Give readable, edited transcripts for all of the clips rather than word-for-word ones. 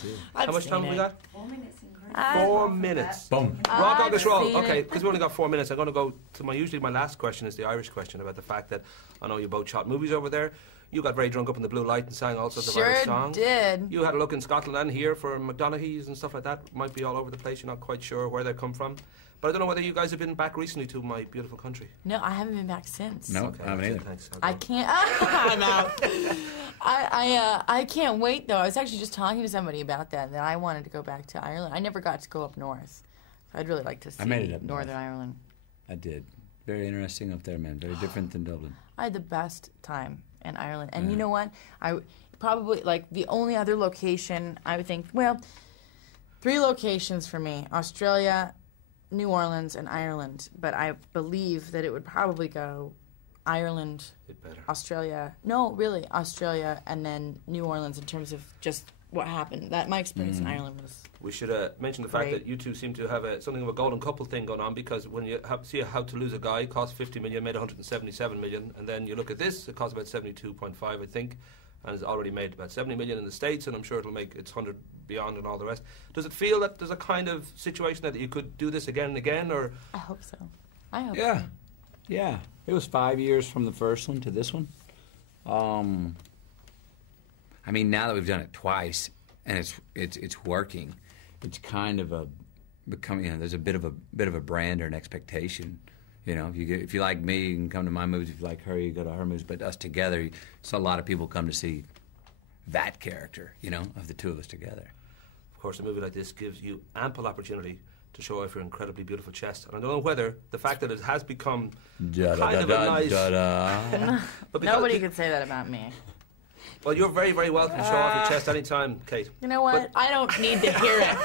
too. How much time have we got? 4 minutes. 4 minutes. Boom. Rock on this roll. Okay, because we only got 4 minutes, I'm going to go to usually my last question is the Irish question about the fact that I know you both shot movies over there. You got very drunk up in the blue light and sang all sorts of Irish songs. Sure did. You had a look in Scotland and here for McConaughey's and stuff like that. Might be all over the place. You're not quite sure where they come from. But I don't know whether you guys have been back recently to my beautiful country. No, I haven't been back since. No, Okay, I haven't either. thanks. I can't. I'm out. I can't wait though. I was actually just talking to somebody about that I wanted to go back to Ireland. I never got to go up north. I'd really like to see I made it up Northern north. Ireland. I did. Very interesting up there, man. Very different than Dublin. I had the best time in Ireland. And you know what? I probably, like, the only other location, I would think, well, 3 locations for me. Australia, New Orleans, and Ireland. But I believe that it would probably go Ireland, Australia. No, really, Australia, and then New Orleans in terms of just what happened. That my experience in Ireland was. We should mention the fact that you two seem to have something of a golden couple thing going on, because when you see How to Lose a Guy, cost 50 million, made 177 million, and then you look at this, it cost about 72.5, I think, and it's already made about 70 million in the States, and I'm sure it'll make its 100 beyond and all the rest. Does it feel that there's a kind of situation that you could do this again and again, or? I hope so. I hope Yeah. so. Yeah. It was 5 years from the first one to this one. I mean, now that we've done it twice and it's working, it's kind of becoming, there's a bit of a brand or an expectation. You know, if you like me, you can come to my movies. If you like her, you go to her movies. But us together, so a lot of people come to see that character, of the two of us together. Of course, a movie like this gives you ample opportunity to show off your incredibly beautiful chest. And I don't know whether the fact that it has become kind of a nice... But Nobody could say that about me. Well, you're very, very welcome to show off your chest anytime, Kate. You know what? I don't need to hear it.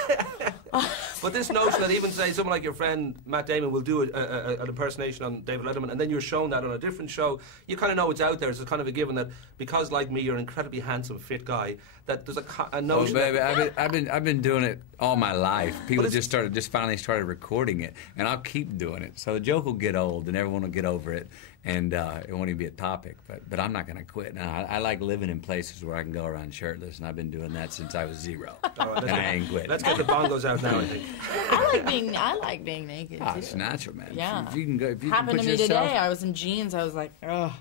But this notion that even, say, someone like your friend Matt Damon will do an impersonation on David Letterman, and then you're shown that on a different show, you kind of know it's out there. It's kind of a given that because, like me, you're an incredibly handsome, fit guy, that there's a notion... Oh, baby, I've been doing it all my life. People just finally started recording it, and I'll keep doing it. So the joke will get old, and everyone will get over it, and it won't even be a topic. But I'm not going to quit. Now, I like living in places where I can go around shirtless, and I've been doing that since I was 0. And I ain't quit. Let's get the bongos out now, I think. I like being naked, too. It's natural, man. Yeah. If you can go, if you Happened can to put me yourself, today. I was in jeans. I was like, ugh.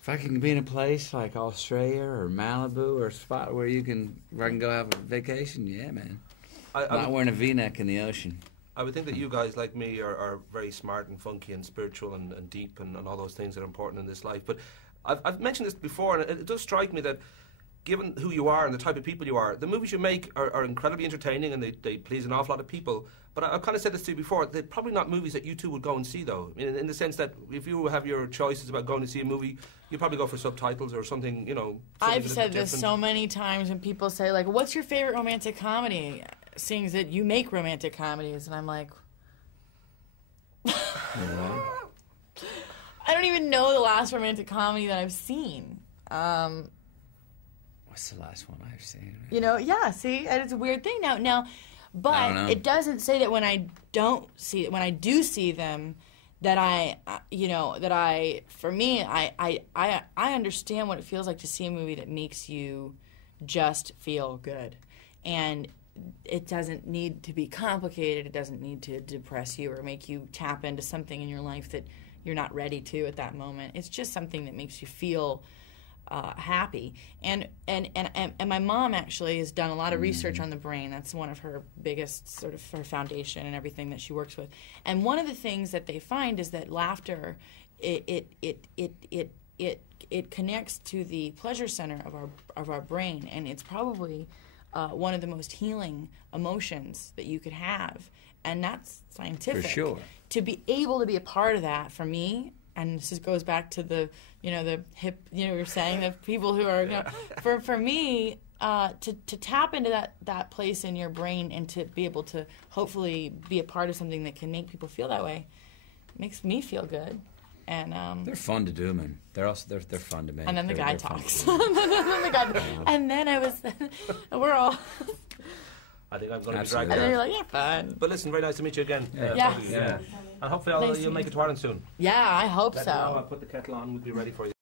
If I can be in a place like Australia or Malibu or a spot where I can go have a vacation, yeah, man. Not wearing a V-neck in the ocean. I would think that you guys, like me, are very smart and funky and spiritual and deep and all those things that are important in this life. But I've mentioned this before, and it does strike me that given who you are and the type of people you are, the movies you make are incredibly entertaining and they please an awful lot of people. But I've kind of said this to you before, they're probably not movies that you two would go and see, though. In the sense that if you have your choices about going to see a movie, you'd probably go for subtitles or something, I've said this so many times when people say, like, what's your favorite romantic comedy? Seeing that you make romantic comedies, and I'm like... I don't even know the last romantic comedy that I've seen. What's the last one I've seen? Yeah, see? And it's a weird thing now. But it doesn't say that when I do see them, that I understand what it feels like to see a movie that makes you just feel good. And it doesn't need to be complicated. It doesn't need to depress you or make you tap into something in your life that you're not ready to at that moment. It's just something that makes you feel happy. And my mom actually has done a lot of research on the brain. That's one of her biggest sort of her foundation and everything that she works with. And one of the things that they find is that laughter it connects to the pleasure center of our brain, and it's probably one of the most healing emotions that you could have, and that's scientific. For sure. To be able to be a part of that, for me, and this goes back to the hip, you're saying the people who are, for me, to tap into that place in your brain and to be able to hopefully be a part of something that can make people feel that way, makes me feel good. And they're fun to do, man. They're fun to make. And then the guy talks. And then we're all. I think I'm going to be Absolutely. dragged And then there. you're like, yeah, fun. But listen, very nice to meet you again. Yeah. And hopefully you'll make it to Ireland soon. Yeah, I hope Let so. me know, I'll put the kettle on. We'll be ready for you.